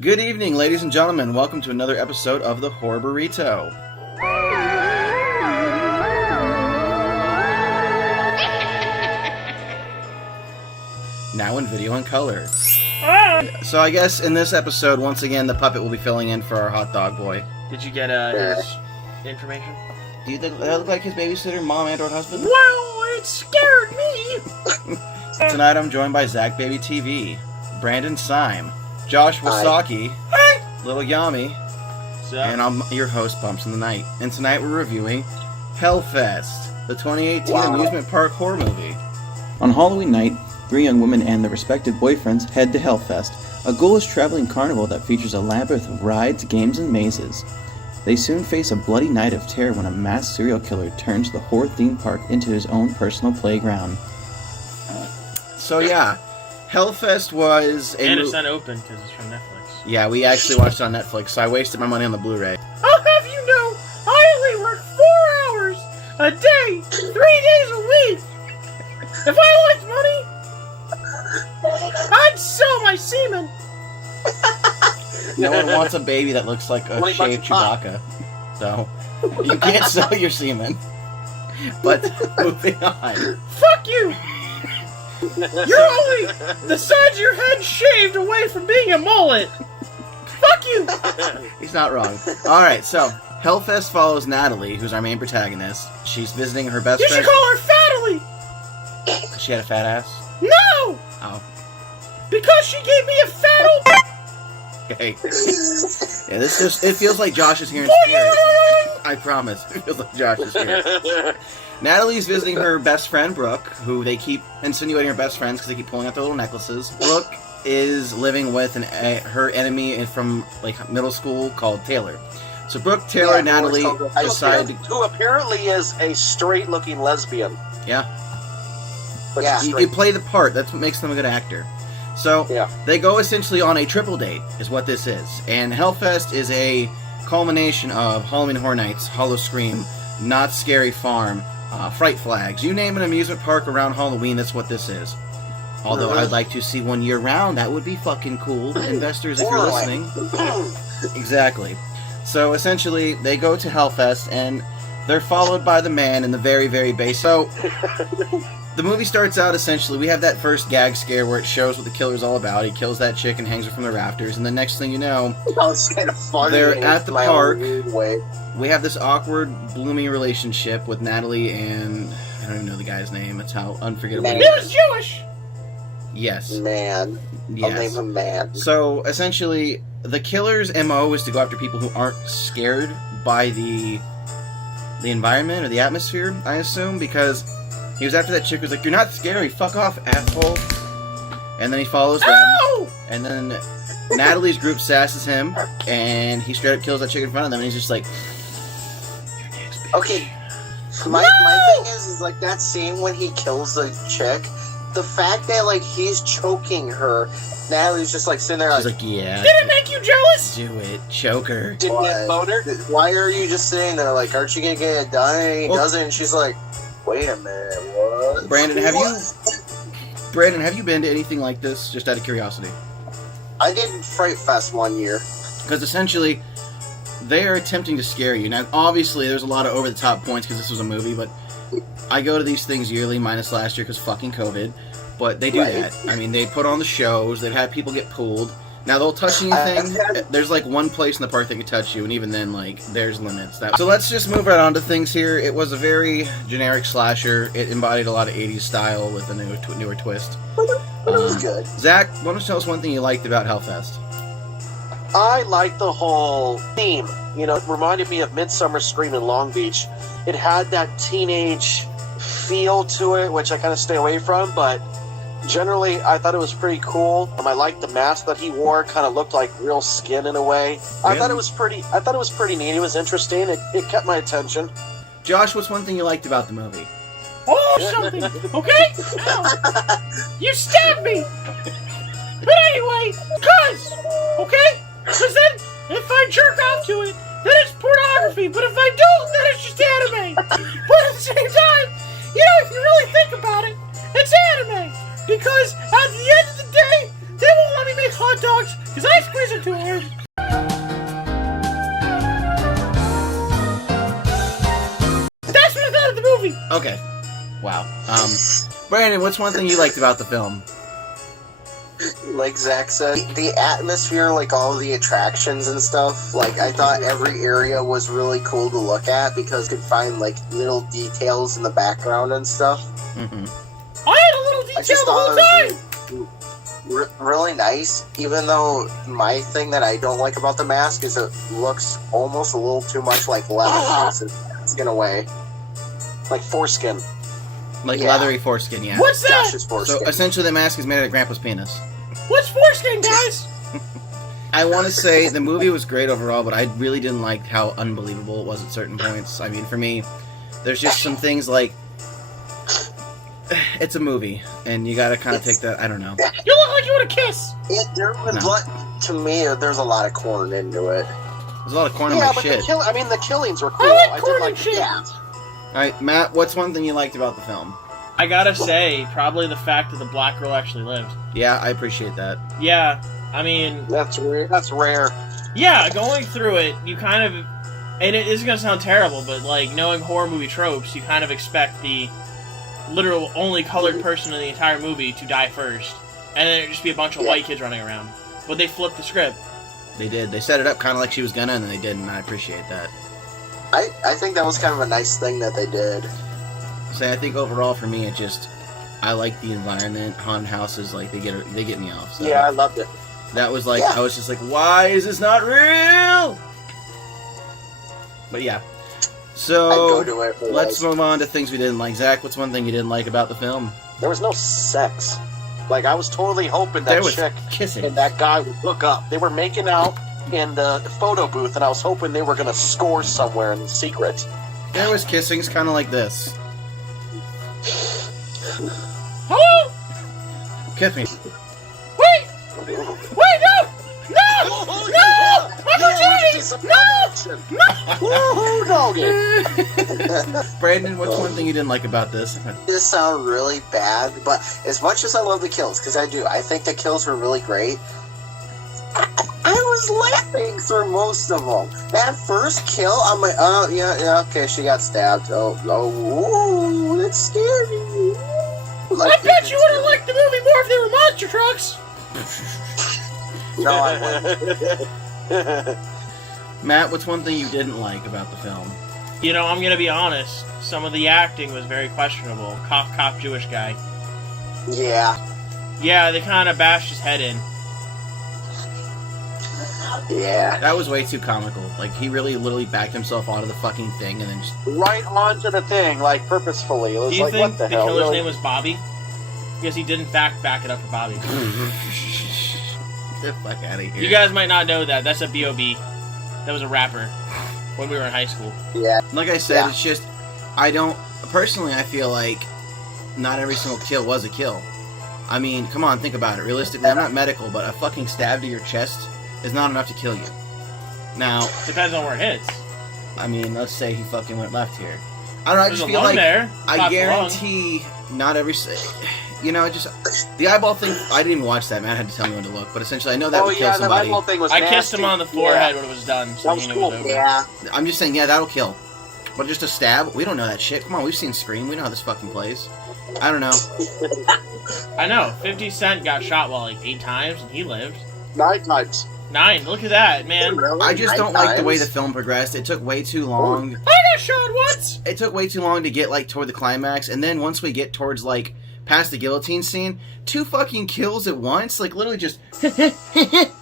Good evening, ladies and gentlemen. Welcome to another episode of the Horror Burrito. Now in video and color. So I guess in this episode, once again, the puppet will be filling in for our hot dog boy. Did you get his information? Do you think that look like his babysitter, mom, and or husband? Well, it scared me! Tonight I'm joined by ZakBabyTV, Brandon Sime, Josh Wasaki, Lil Yami, and I'm your host, Bumps in the Night. And tonight we're reviewing Hellfest, the 2018 amusement park horror movie. On Halloween night, three young women and their respective boyfriends head to Hellfest, a ghoulish traveling carnival that features a labyrinth of rides, games, and mazes. They soon face a bloody night of terror when a mass serial killer turns the horror-themed park into his own personal playground. So yeah, Hellfest was a... And it's not open because it's from Netflix. Yeah, we actually watched it on Netflix, so I wasted my money on the Blu-ray. I'll have you know, I only work 4 hours a day, 3 days a week. If I liked money, I'd sell my semen. No one wants a baby that looks like a shaved Chewbacca, so you can't sell your semen. But moving on. Fuck you! You're only the sides of your head shaved away from being a mullet. Fuck you! He's not wrong. Alright, so Hellfest follows Natalie, who's our main protagonist. She's visiting her best friend. You should call her Fatally! She had a fat ass? No! Oh. Because she gave me a fat old... Okay. Yeah, it feels like Josh is here in spirit. I promise. It feels like Josh is here. Natalie's visiting her best friend, Brooke, who they keep insinuating are best friends because they keep pulling out their little necklaces. Brooke is living with her enemy from like middle school called Taylor. So Brooke, Taylor, and Natalie decide to... Who apparently is a straight-looking lesbian. Yeah. But you play the part. That's what makes them a good actor. So they go essentially on a triple date, is what this is. And Hellfest is a culmination of Halloween Horror Nights, Hollow Scream, Not Scary Farm, Fright Flags. You name an amusement park around Halloween, that's what this is. Although I'd like to see one year-round. That would be fucking cool. Investors, if you're listening. Exactly. So essentially, they go to Hellfest, and they're followed by the man in the very, very base. So... The movie starts out, essentially, we have that first gag scare where it shows what the killer's all about. He kills that chick and hangs her from the rafters, and the next thing you know, it's kind of funny. They're at the park. We have this awkward, blooming relationship with Natalie and... I don't even know the guy's name. That's how unforgettable he is. He was Jewish! Yes. Man. Yes. I'll name him Man. So, essentially, the killer's MO is to go after people who aren't scared by the environment or the atmosphere, I assume, because... He was after that chick who's like, "You're not scary, fuck off, asshole." And then he follows them. And then Natalie's group sasses him, and he straight up kills that chick in front of them, and he's just like, "You're next, bitch." Okay, my thing is like that scene when he kills the chick, the fact that like he's choking her, Natalie's just like sitting there She's like, "Yeah. Did it make you jealous? Do it, choke her." Didn't get boner? Why are you just sitting there like, aren't you gonna get it done? And he doesn't, and she's like, "Wait a minute, what?" Brandon, have you been to anything like this, just out of curiosity? I did Fright Fest one year. Because essentially, they are attempting to scare you. Now, obviously, there's a lot of over-the-top points because this was a movie, but I go to these things yearly, minus last year because fucking COVID. But they do that. I mean, they put on the shows, they've had people get pulled. Now, they'll touch anything. There's, like, one place in the park that can touch you, and even then, like, there's limits. So let's just move right on to things here. It was a very generic slasher. It embodied a lot of 80s style with a newer twist. It was good. Zach, why don't you tell us one thing you liked about Hellfest? I liked the whole theme. You know, it reminded me of Midsummer Scream in Long Beach. It had that teenage feel to it, which I kind of stay away from, but... Generally, I thought it was pretty cool. I liked the mask that he wore; kind of looked like real skin in a way. I thought it was pretty neat. It was interesting. It kept my attention. Josh, what's one thing you liked about the movie? Oh, something. Okay. Ow. You stabbed me. But anyway, because then if I jerk off to it, then it's pornography. But if I don't, then it's just anime. But at the same time, you know, if you really think about it, it's anime. Because at the end of the day, they won't let me make hot dogs because I squeeze them too hard. That's what I thought of the movie. Okay. Wow. Brandon, what's one thing you liked about the film? Like Zach said, the atmosphere, like all the attractions and stuff, like I thought every area was really cool to look at because you could find like little details in the background and stuff. Mm-hmm. I had a little detail the whole time. Really nice, even though my thing that I don't like about the mask is it looks almost a little too much like leather in a way. Like foreskin. Like leathery foreskin, yeah. What's that? Foreskin. So essentially the mask is made out of Grandpa's penis. What's foreskin, guys? I want to say the movie was great overall, but I really didn't like how unbelievable it was at certain points. I mean, for me, there's just some things like... It's a movie, and you gotta kind of take that, I don't know. You look like you want to kiss! To me, there's a lot of corn into it. There's a lot of corn in my but shit. the killings were cool. I like corn and shit! Alright, Matt, what's one thing you liked about the film? I gotta say, probably the fact that the black girl actually lived. Yeah, I appreciate that. Yeah, I mean... That's rare. Yeah, going through it, you kind of... And it is gonna sound terrible, but, like, knowing horror movie tropes, you kind of expect the literal only colored person in the entire movie to die first. And then it'd just be a bunch of white kids running around. But they flipped the script. They did. They set it up kind of like she was gonna, and then they didn't, and I appreciate that. I think that was kind of a nice thing that they did. So I think overall for me, I like the environment. Haunted houses, like they get me off. So. Yeah, I loved it. That was like I was just like, why is this not real? But yeah. So let's move on to things we didn't like. Zach, what's one thing you didn't like about the film? There was no sex. Like I was totally hoping that chick kissing and that guy would hook up. They were making out in the photo booth, and I was hoping they were going to score somewhere in secret. There was kissings, kind of like this. Hello? Kiss me. Wait! Wait, no! No! No! Opportunity! No! No! Brandon, what's one thing you didn't like about this? This sounds really bad, but as much as I love the kills, because I do, I think the kills were really great. I was laughing through most of them. That first kill, I'm like, oh, yeah, okay, she got stabbed. Oh, ooh, that's scary. I bet you would have liked the movie more if they were monster trucks. No, I wouldn't. Matt, what's one thing you didn't like about the film? You know, I'm gonna be honest. Some of the acting was very questionable. Cop, Jewish guy. Yeah. Yeah, they kind of bashed his head in. Yeah. That was way too comical. Like, he really literally backed himself out of the fucking thing and then just... Right onto the thing, like, purposefully. It was Do you like, think what the the hell? killer's name was Bobby? Because he did in fact back it up for Bobby. Get the fuck out of here. You guys might not know that. That's a B.O.B. That was a rapper when we were in high school. Yeah. Like I said, it's just... Personally, I feel like not every single kill was a kill. I mean, come on, think about it. Realistically, I'm not medical, but a fucking stab to your chest is not enough to kill you. Now... Depends on where it hits. I mean, let's say he fucking went left here. I don't know, I just There's a feel lung like... there. I guarantee not every... You know, just... The eyeball thing, I didn't even watch that, man. I had to tell me when to look. But essentially, I know that would kill somebody. The eyeball thing was I nasty. kissed him on the forehead when it was done, so that was he knew cool. it was over. Yeah. I'm just saying, yeah, that'll kill. But just a stab? We don't know that shit. Come on, we've seen Scream. We know how this fucking plays. I don't know. I know. 50 Cent got shot, 8 times, and he lived. 9 times. 9. Look at that, man. Really? I just 9 don't like the way the times? film progressed. It took way too long. I got shot once! It took way too long to get, toward the climax. And then once we get towards, past the guillotine scene, 2 fucking kills at once? Literally just...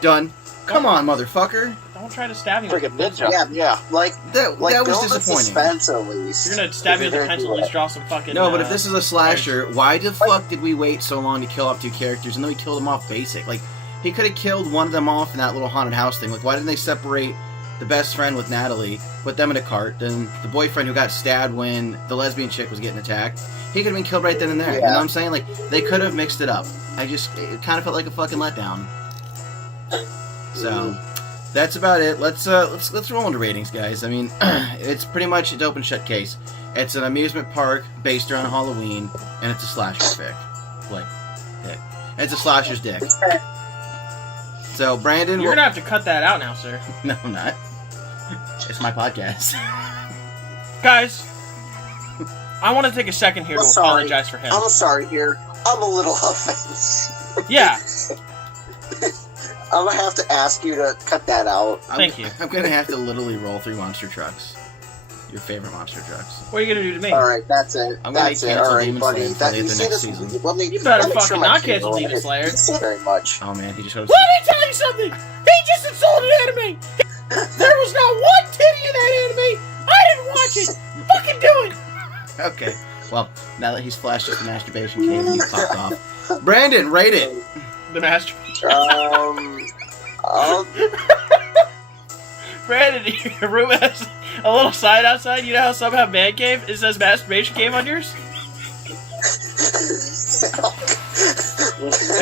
Done. Come on, motherfucker. Don't try to stab me Freaking with a pencil. Yeah. That was disappointing. Suspense, at least. If you're gonna stab me with a pencil, at least draw some fucking... No, but if this is a slasher, why the fuck did we wait so long to kill off 2 characters and then we killed them off basic? He could have killed one of them off in that little haunted house thing. Why didn't they separate the best friend with Natalie, put them in a cart, then the boyfriend who got stabbed when the lesbian chick was getting attacked, he could have been killed right then and there. Yeah. You know what I'm saying? They could have mixed it up. It kind of felt like a fucking letdown. So... That's about it. Let's roll into ratings, guys. I mean, it's pretty much an open shut case. It's an amusement park based around Halloween, and it's a slasher dick. It's a slasher's dick. So, Brandon... You're gonna have to cut that out now, sir. No, I'm not. It's my podcast. Guys, I want to take a second here to apologize for him. I'm sorry here. I'm a little offended. Yeah. I'm gonna have to ask you to cut that out. Thank you. I'm gonna have to literally roll through monster trucks. Your favorite monster trucks. What are you gonna do to me? Alright, that's it. I'm gonna That's it. cancel Alright, Demon buddy. Slayer and play it You the see next this? season. You better fucking not cancel Demon Slayer. Thank you very much. Oh man, he just goes... Let me tell you something! He just insulted anime! There was not one titty in that anime! I didn't watch it! Fucking do it! Okay. Well, now that he's flashed just the masturbation cave and he's popped off. Brandon, rate it! The master. Brandon, your room has a little sign outside. You know how some have man cave? It says masturbation cave on yours?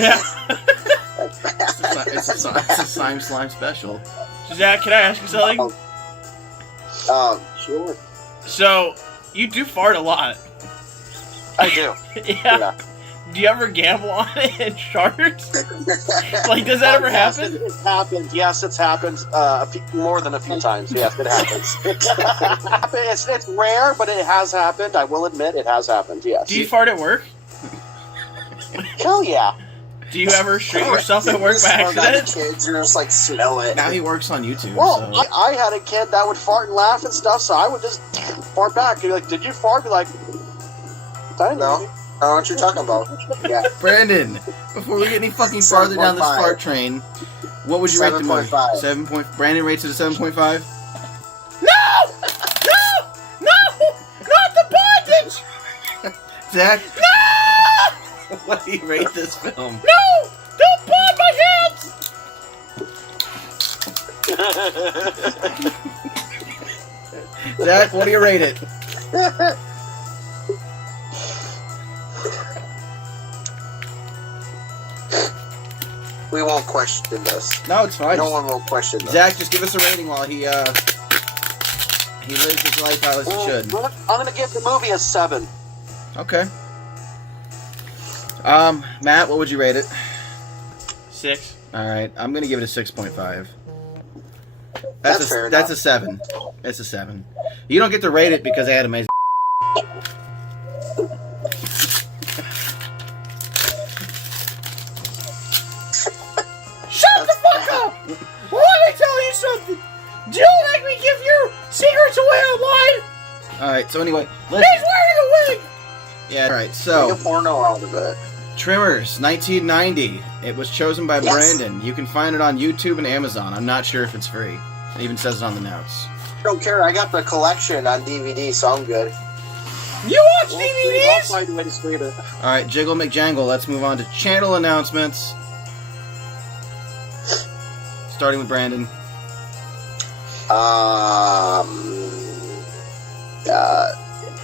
Yeah. It's a Sime Slime special. Zach, can I ask you something? Sure. So, you do fart a lot. I do. Yeah. Do you ever gamble on it and shards? Like, does that ever happen? It's happened. Yes, it's happened more than a few times. Yes, it happens. It's rare, but it has happened. I will admit it has happened, yes. Do you fart at work? Hell yeah. Do you ever shoot yourself at work by accident? Kids are just like, smell it. Now he works on YouTube, Well, so... I had a kid that would fart and laugh and stuff, so I would just fart back. He'd be like, did you fart? Be like, no. I don't know what you're talking about. Yeah. Brandon, before we get any fucking farther down this fart train, what would you rate the movie? 7. Brandon rates it a 7.5? No! No! No! Not the bondage! Zach? No! What do you rate this film? No! Don't bond my hands! Zach, what do you rate it? We won't question this. No, it's fine. No one will question this. Zach, just give us a rating while he lives his life out as he should. I'm gonna give the movie a 7. Okay. Matt, what would you rate it? 6. Alright, I'm gonna give it a 6.5. That's fair That's enough. a 7. It's a 7. You don't get to rate it because anime's Shut the fuck up! Let me tell you something! Don't make me give your secrets away online! Alright, so anyway, He's wearing a wig! Yeah, alright, so... Make a porno out of it. Tremors, 1990. It was chosen by Brandon. You can find it on YouTube and Amazon. I'm not sure if it's free. It even says it on the notes. Don't care, I got the collection on DVD, so I'm good. You watch DVDs? I'll find a way to stream it. Alright, Jiggle McJangle, let's move on to channel announcements. Starting with Brandon.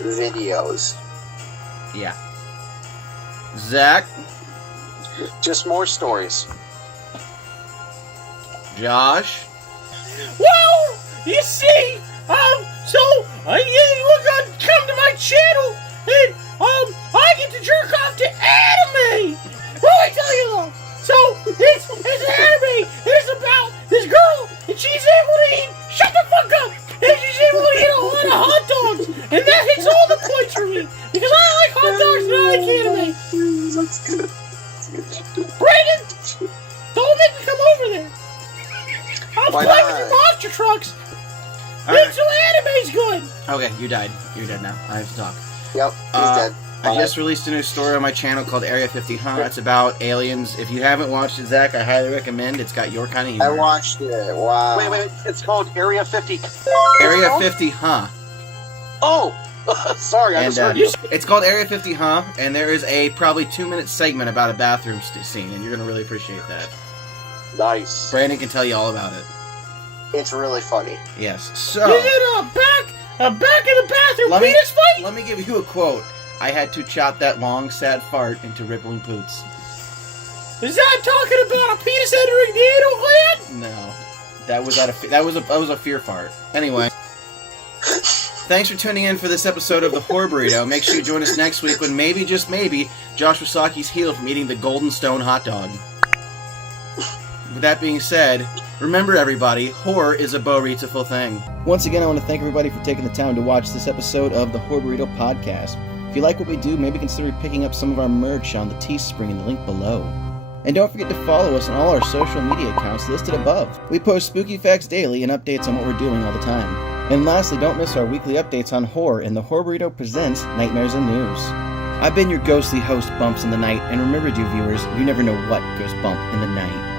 Videos. Yeah. Zach. Just more stories. Josh. Well, you see, so, you come to my channel, and, I get to jerk off to anime! Let me tell you though, so, it's an anime, it's about this girl, and she's able to eat, shut the fuck up, and she's able to eat a lot of hot dogs, and that hits all the points for me, because I like hot dogs and I like anime. That's good. Brandon, don't make me come over there. I'll Why play not? with your monster trucks. Alright. Pixel anime's good. Okay, you died. You're dead now. I have to talk. Yep, he's dead. I just released a new story on my channel called Area 50 Huh? It's about aliens. If you haven't watched it, Zach, I highly recommend. It's got your kind of humor. I watched it. Wow. Wait, it's called Area 50. Area 50 Huh? Oh! Sorry, I And misheard you. it's called Area 50 Huh? And there is a probably 2-minute segment about a bathroom scene, and you're going to really appreciate that. Nice. Brandon can tell you all about it. It's really funny. Yes. So, Is it a back in the bathroom Let me- penis fight? let me give you a quote. I had to chop that long, sad fart into rippling poots. Is that talking about a penis entering the anal gland? No. That was a fear fart. Anyway. Thanks for tuning in for this episode of the Horror Burrito. Make sure you join us next week when maybe, just maybe, Josh Wasaki's healed from eating the Golden Stone hot dog. with that being said, remember everybody, horror is a Burrito thing. Once again, I want to thank everybody for taking the time to watch this episode of the Horror Burrito Podcast. If you like what we do, maybe consider picking up some of our merch on the Teespring in the link below. And don't forget to follow us on all our social media accounts listed above. We post spooky facts daily and updates on what we're doing all the time. And lastly, don't miss our weekly updates on horror in the Horror Burrito Presents Nightmares and News. I've been your ghostly host, Bumps in the Night, and remember, dear viewers, you never know what goes bump in the night.